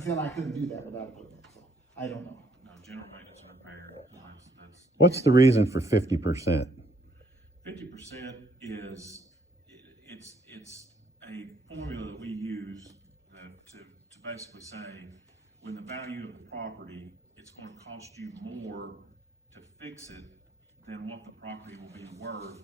He said I couldn't do that without equipment, so I don't know. No, general maintenance and repair. That's What's the reason for 50%? 50% is, it's a formula that we use to basically say, when the value of the property, it's going to cost you more to fix it than what the property will be worth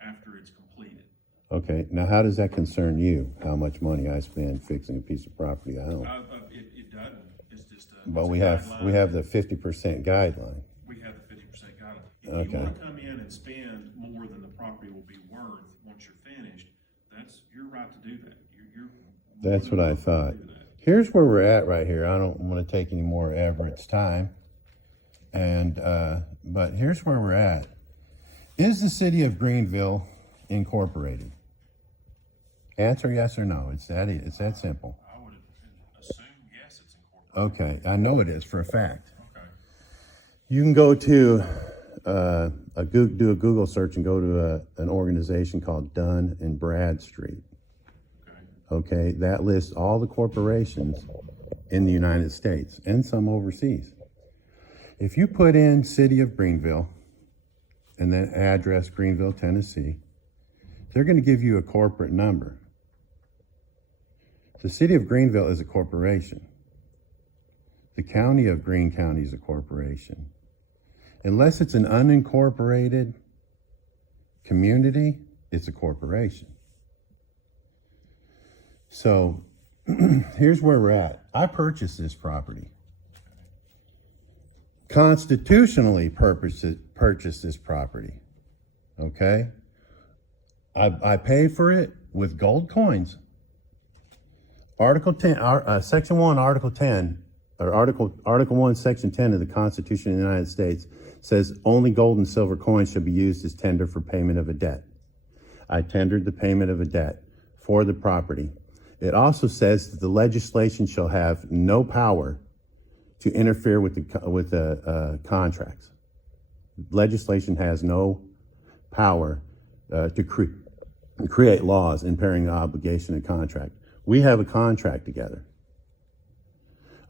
after it's completed. Okay, now how does that concern you? How much money I spend fixing a piece of property I own? It doesn't. It's just a. But it's a we have guideline. the 50% guideline. We have the 50% guideline. If Okay. you want to come in and spend more than the property will be worth once you're finished, that's your right to do that. You're That's what I welcome to thought. do that. Here's where we're at right here. I don't want to take any more Everett's time. And, but here's where we're at. Is the city of Greenville incorporated? Answer yes or no. It's that simple. I would assume yes, it's incorporated. Okay, I know it is for a fact. Okay. You can go to do a Google search and go to an organization called Dun Bradstreet. Okay, that lists all the corporations in the United States and some overseas. If you put in City of Greenville and then address Greenville, Tennessee, they're going to give you a corporate number. The City of Greenville is a corporation. The County of Greene County is a corporation. Unless it's an unincorporated community, it's a corporation. So here's where we're at. I purchased this property. Constitutionally purchased this property. Okay? I paid for it with gold coins. Article 10, Section 1, Article 10, or Article 1, Section 10 of the Constitution of the United States says only gold and silver coins shall be used as tender for payment of a debt. I tendered the payment of a debt for the property. It also says that the legislation shall have no power to interfere with the contracts. Legislation has no power to create laws impairing the obligation of contract. We have a contract together.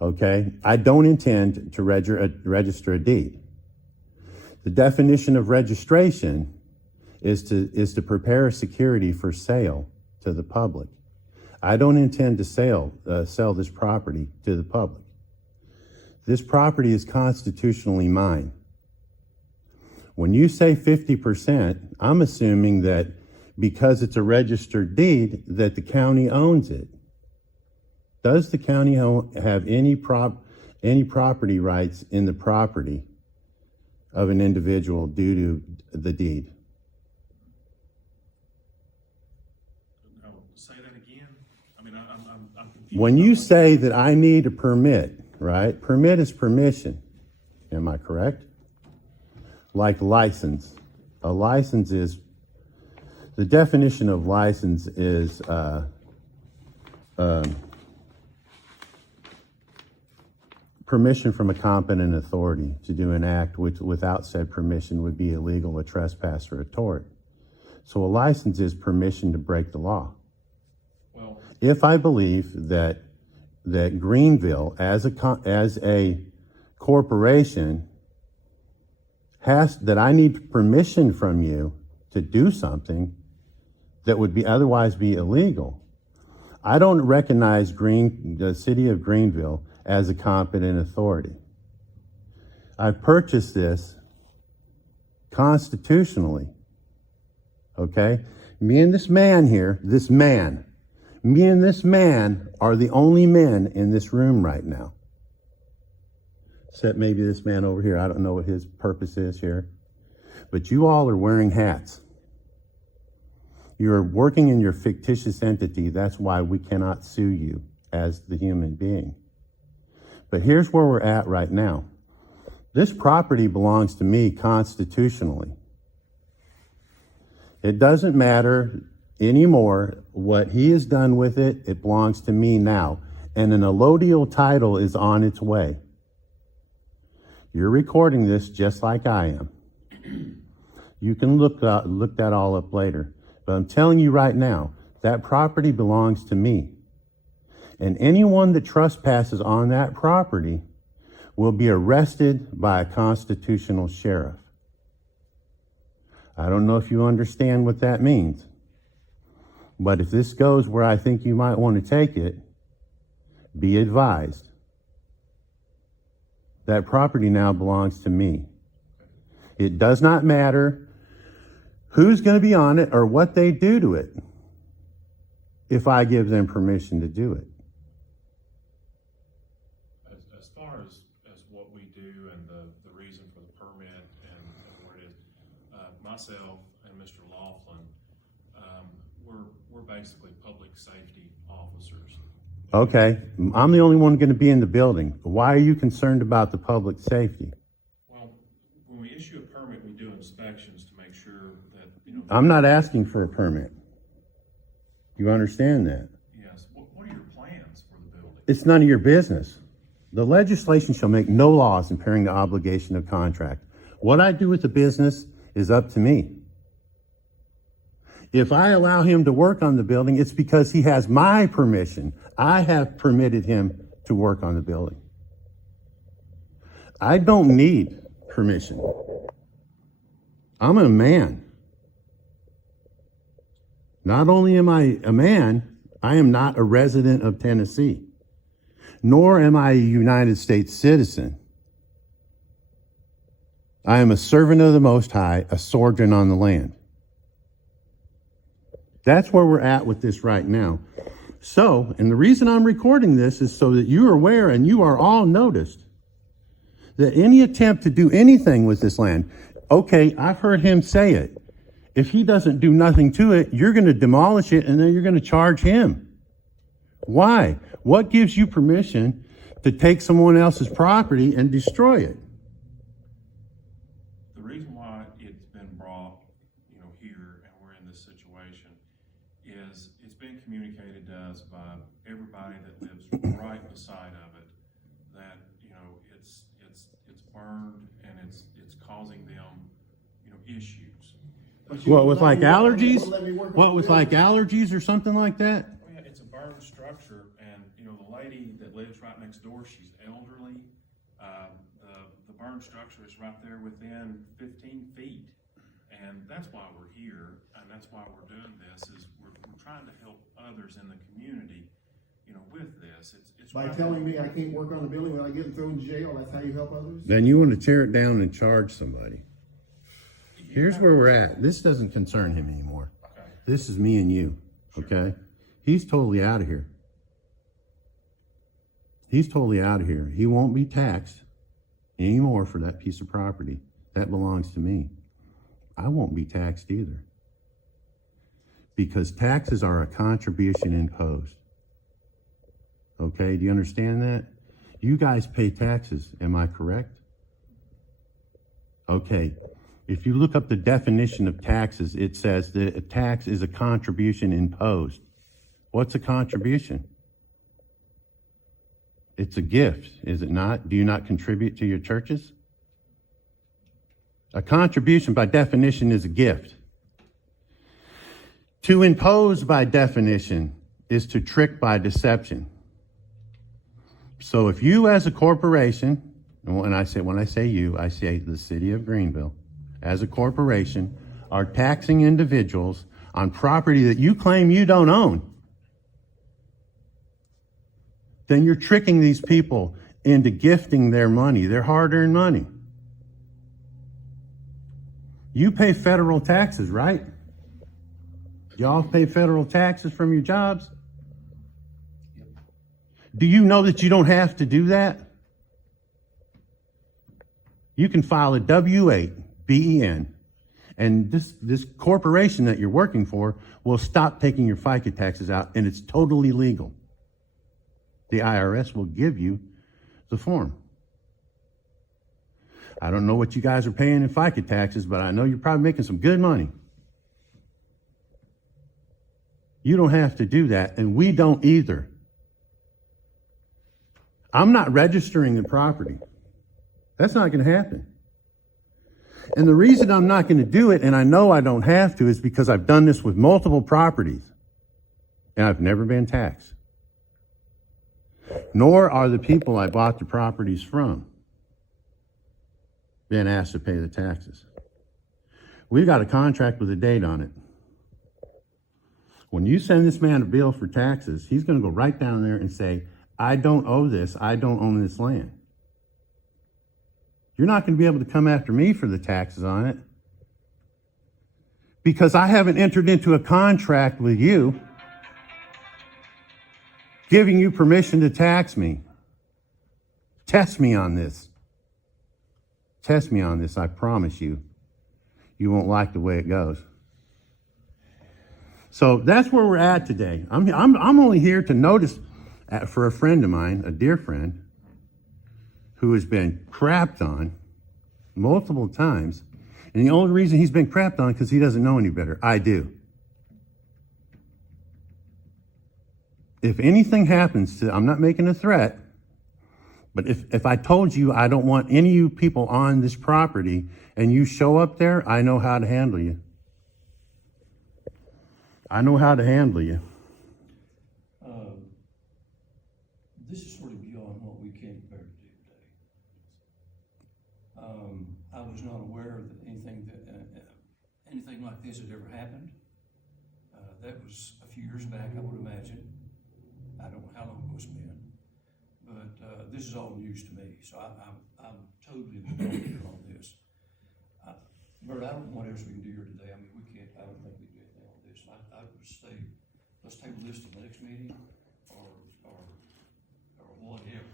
Okay? I don't intend to register a deed. The definition of registration is to prepare a security for sale to the public. I don't intend to sell this property to the public. This property is constitutionally mine. When you say 50%, I'm assuming that because it's a registered deed, that the county owns it. Does the county have any property rights in the property of an individual due to the deed? No, say that again. I mean, I'm confused. When you say that I need a permit, right? Permit is permission. Am I correct? Like license. A license is, the definition of license is permission from a competent authority to do an act which without said permission would be illegal, a trespass, or a tort. So a license is permission to break the law. Well, If I believe that Greenville as a corporation that I need permission from you to do something that would be otherwise be illegal, I don't recognize the city of Greenville as a competent authority. I purchased this constitutionally. Okay? Me and this man here, me and this man are the only men in this room right now. Except maybe this man over here. I don't know what his purpose is here. But you all are wearing hats. You're working in your fictitious entity. That's why we cannot sue you as the human being. But here's where we're at right now. This property belongs to me constitutionally. It doesn't matter anymore what he has done with it. It belongs to me now. And an allodial title is on its way. You're recording this just like I am. You can look that all up later. But I'm telling you right now, that property belongs to me. And anyone that trespasses on that property will be arrested by a constitutional sheriff. I don't know if you understand what that means, but if this goes where I think you might want to take it, be advised. That property now belongs to me. It does not matter who's going to be on it or what they do to it if I give them permission to do it. As far as what we do and the reason for the permit and what it is, myself and Mr. Laughlin, we're basically public safety officers. Okay, I'm the only one going to be in the building. Why are you concerned about the public safety? Well, when we issue a permit, we do inspections to make sure that, I'm not asking for a permit. You understand that? Yes. What are your plans for the building? It's none of your business. The legislation shall make no laws impairing the obligation of contract. What I do with the business is up to me. If I allow him to work on the building, it's because he has my permission. I have permitted him to work on the building. I don't need permission. I'm a man. Not only am I a man, I am not a resident of Tennessee, nor am I a United States citizen. I am a servant of the Most High, a sojourn on the land. That's where we're at with this right now. So, and the reason I'm recording this is so that you are aware and you are all noticed that any attempt to do anything with this land, okay, I've heard him say it. If he doesn't do nothing to it, you're going to demolish it and then you're going to charge him. Why? What gives you permission to take someone else's property and destroy it? The reason why it's been brought, here and we're in this situation is it's been communicated to us by everybody that lives right beside of it that, it's burned and it's causing them, issues. What, with like allergies? What, with like allergies or something like that? Oh, yeah, it's a burned structure, and the lady that lives right next door, she's elderly. The burned structure is right there within 15 feet, and that's why we're here, and that's why we're doing this. Is we're trying to help others in the community, with this. It's By right telling there. me I can't work on the building without getting thrown in jail, that's how you help others? Then you want to tear it down and charge somebody. Here's where we're at. This doesn't concern him anymore. Okay. This is me and you, okay? He's totally out of here. He's totally out of here. He won't be taxed anymore for that piece of property. That belongs to me. I won't be taxed either. Because taxes are a contribution imposed. Okay, do you understand that? You guys pay taxes, am I correct? Okay. If you look up the definition of taxes, it says that a tax is a contribution imposed. What's a contribution? It's a gift, is it not? Do you not contribute to your churches? A contribution by definition is a gift. To impose by definition is to trick by deception. So if you as a corporation, and when I say you, I say the city of Greenville, as a corporation, are taxing individuals on property that you claim you don't own, then you're tricking these people into gifting their money, their hard-earned money. You pay federal taxes, right? Y'all pay federal taxes from your jobs? Do you know that you don't have to do that? You can file a W-8, BEN, and this corporation that you're working for will stop taking your FICA taxes out, and it's totally legal. The IRS will give you the form. I don't know what you guys are paying in FICA taxes, but I know you're probably making some good money. You don't have to do that, and we don't either. I'm not registering the property. That's not going to happen. And the reason I'm not going to do it, and I know I don't have to, is because I've done this with multiple properties, and I've never been taxed. Nor are the people I bought the properties from being asked to pay the taxes. We've got a contract with a date on it. When you send this man a bill for taxes, he's going to go right down there and say, I don't owe this, I don't own this land. You're not going to be able to come after me for the taxes on it because I haven't entered into a contract with you giving you permission to tax me. Test me on this. Test me on this, I promise you. You won't like the way it goes. So that's where we're at today. I'm only here to notice for a friend of mine, a dear friend, who has been crapped on multiple times. And the only reason he's been crapped on is because he doesn't know any better. I do. If anything happens to, I'm not making a threat, but if I told you I don't want any of you people on this property and you show up there, I know how to handle you. I know how to handle you. This is sort of beyond what we came prepared to do today. I was not aware that anything like this had ever happened. That was a few years back, I would imagine. I don't know how long it's been, but this is all news to me, so I'm totally new on this. Bert, I don't know what else we can do here today. I mean, I don't think we can do anything on this. I would say, let's table this to the next meeting, or whatever.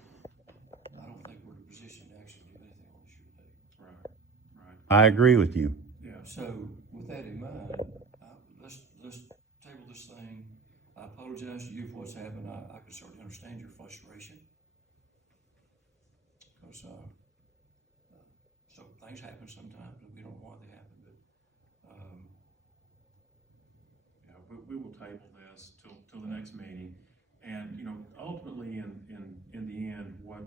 I don't think we're in a position to actually do anything on this here today. Right. I agree with you. Yeah. So with that in mind, let's table this thing. I apologize to you for what's happened. I can certainly understand your frustration, because so things happen sometimes, and we don't know why they happen. But Yeah, we will table this till the next meeting. And, you know, ultimately in the end, what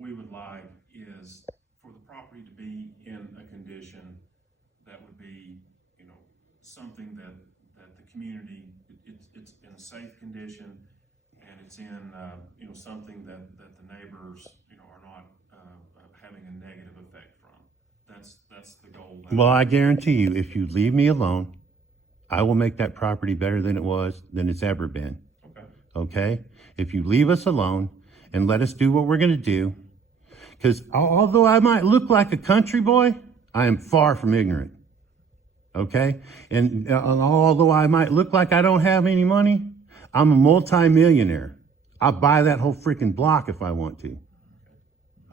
we would like is for the property to be in a condition that would be, you know, something that the community, it's in a safe condition, and it's in, something that the neighbors, are not having a negative effect from. That's the goal. Well, I guarantee you, if you leave me alone, I will make that property better than it's ever been. Okay? If you leave us alone and let us do what we're going to do, because although I might look like a country boy, I am far from ignorant. Okay? And although I might look like I don't have any money, I'm a multi-millionaire. I'll buy that whole freaking block if I want to.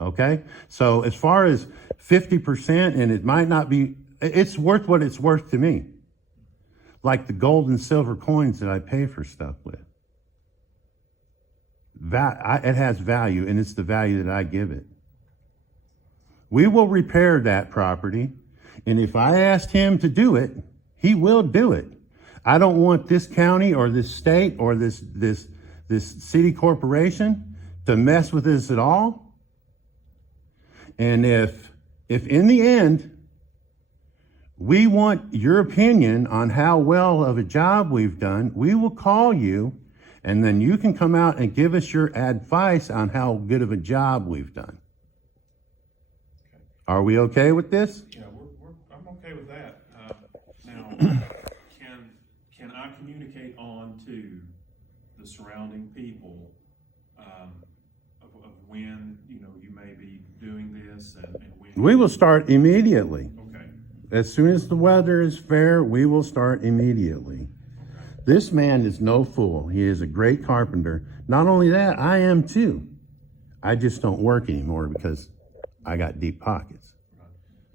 Okay? So as far as 50%, and it might not be, it's worth what it's worth to me. Like the gold and silver coins that I pay for stuff with. It has value, and it's the value that I give it. We will repair that property, and if I asked him to do it, he will do it. I don't want this county or this state or this city corporation to mess with this at all. And if in the end we want your opinion on how well of a job we've done, we will call you, and then you can come out and give us your advice on how good of a job we've done. Okay. Are we okay with this? Yeah, I'm okay with that. Now, can I communicate on to the surrounding people of when you may be doing this and when? We will start immediately. Okay. As soon as the weather is fair, we will start immediately. This man is no fool. He is a great carpenter. Not only that, I am too. I just don't work anymore because I got deep pockets. Right.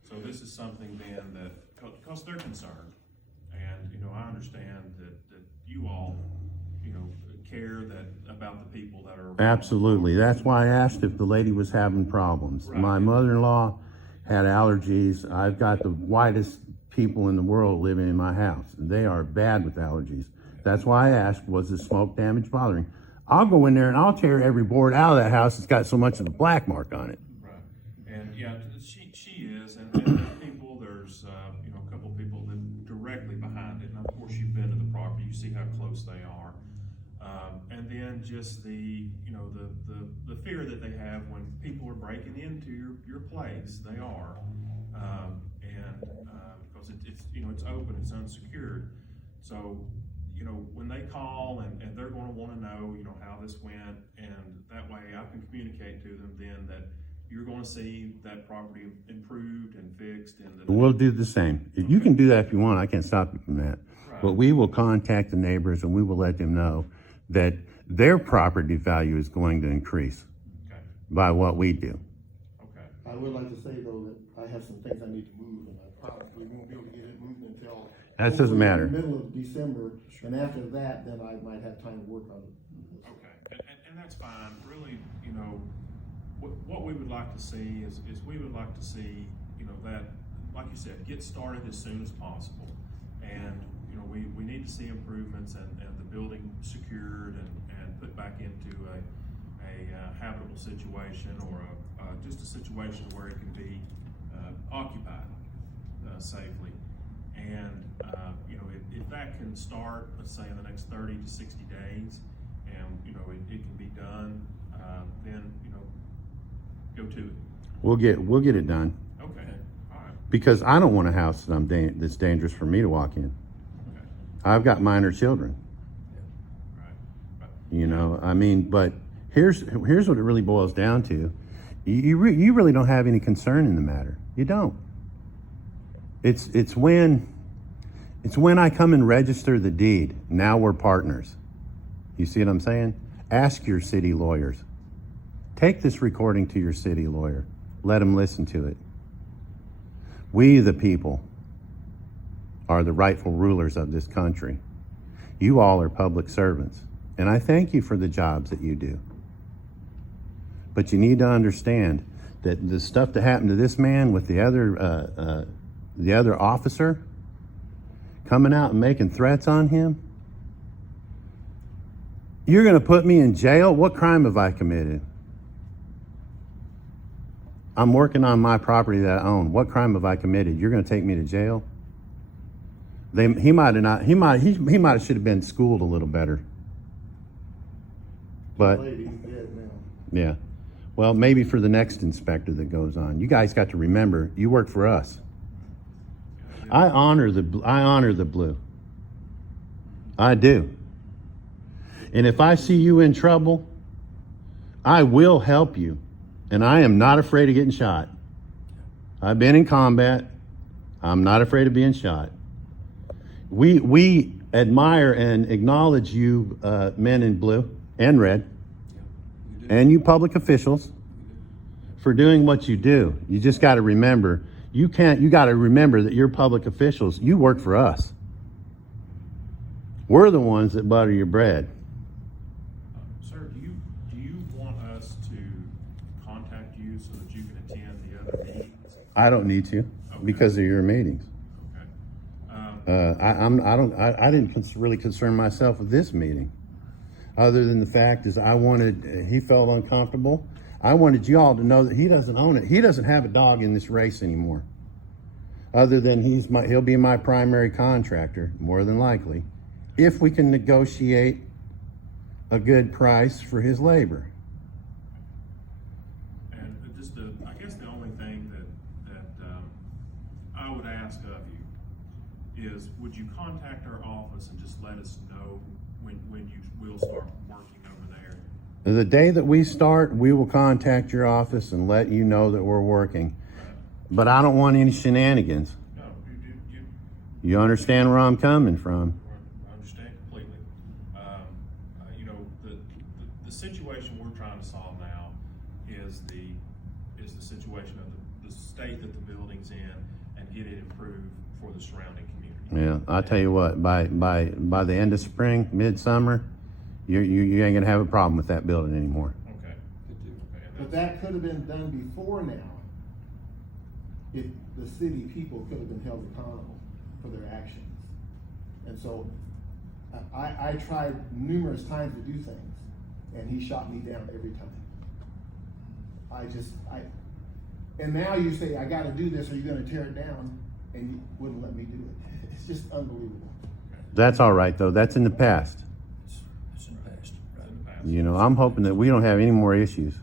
So this is something then that, because they're concerned, and I understand that you all, care about the people that are. Absolutely. That's why I asked if the lady was having problems. Right. My mother-in-law had allergies. I've got the whitest people in the world living in my house, and they are bad with allergies. That's why I asked, was the smoke damage bothering? I'll go in there and I'll tear every board out of that house that's got so much of a black mark on it. Right. And yeah, she is, and there's people, there's, a couple people that directly behind it. And of course, you've been to the property, you see how close they are. and then just the, you know, the fear that they have when people are breaking into your place, they are. Because it's, you know, it's open, it's unsecured. So, you know, when they call and they're gonna wanna know, you know, how this went, and that way I can communicate to them then that you're gonna see that property improved and fixed and We'll do the same. You can do that if you want. I can't stop you from that. Right. But we will contact the neighbors and we will let them know that their property value is going to increase Okay, by what we do. okay. I would like to say though that I have some things I need to move, and I probably won't be able to get it moved until. That doesn't hopefully matter. the Middle of December, and after that, then I might have time to work on it. Okay, and that's fine. Really, you know, what we would like to see is we would like to see, you know, that, like you said, get started as soon as possible. And, you know, we need to see improvements and the building secured and put back into a habitable situation, or just a situation where it can be occupied safely. And, you know, if that can start, let's say in the next 30 to 60 days, and, you know, it can be done, then, you know, go to it. We'll get it done. Okay, all right, Because I don't want a house that's dangerous for me to walk in. okay, I've got minor children, right. you know, I mean, but here's what it really boils down to. You really don't have any concern in the matter. You don't. It's when I come and register the deed. Now we're partners. You see what I'm saying? Ask your city lawyers. Take this recording to your city lawyer. Let him listen to it. We, the people, are the rightful rulers of this country. You all are public servants, and I thank you for the jobs that you do. But you need to understand that the stuff that happened to this man with the other officer coming out and making threats on him, you're going to put me in jail? What crime have I committed? I'm working on my property that I own. What crime have I committed? You're going to take me to jail? He might have should have been schooled a little better. But Lady, he's dead now. yeah. Well, maybe for the next inspector that goes on. You guys got to remember, you work for us. I honor the blue. I do. And if I see you in trouble, I will help you. And I am not afraid of getting shot. I've been in combat. I'm not afraid of being shot. We admire and acknowledge you, men in blue and red, and you public officials, for doing what you do. You just got to remember, you got to remember that you're public officials. You work for us. We're the ones that butter your bread. Sir, do you want us to contact you so that you can attend the other meetings? I don't need to because of your meetings. Okay. I didn't really concern myself with this meeting, other than the fact is he felt uncomfortable. I wanted you all to know that he doesn't own it. He doesn't have a dog in this race anymore, other than he'll be my primary contractor, more than likely, if we can negotiate a good price for his labor. And just I guess the only thing that I would ask of you is, would you contact our office and just let us know when you will start working over there? The day that we start, we will contact your office and let you know that we're working. But I don't want any shenanigans. No, you You understand where I'm coming from? I understand completely. You know, the situation we're trying to solve now is the situation of the state that the building's in, and get it improved for the surrounding community. Yeah, I'll tell you what, by the end of spring, midsummer, you ain't gonna have a problem with that building anymore. Okay. Okay, and But that's- that could have been done before now, if the city people could have been held accountable for their actions. And so, I tried numerous times to do things, and he shot me down every time. And now you say, I gotta do this, are you gonna tear it down? And you wouldn't let me do it. It's just unbelievable. That's all right though, that's in the past. It's in the past, right? You know, I'm hoping that we don't have any more issues.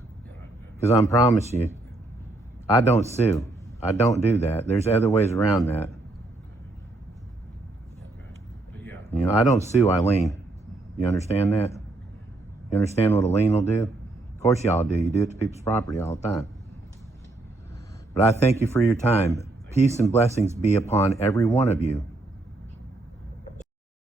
Because I promise you, I don't sue. I don't do that. There's other ways around that. But yeah, You know, I don't sue, I lien. You understand that? You understand what a lien will do? Of course y'all do. You do it to people's property all the time. But I thank you for your time. Peace and blessings be upon every one of you.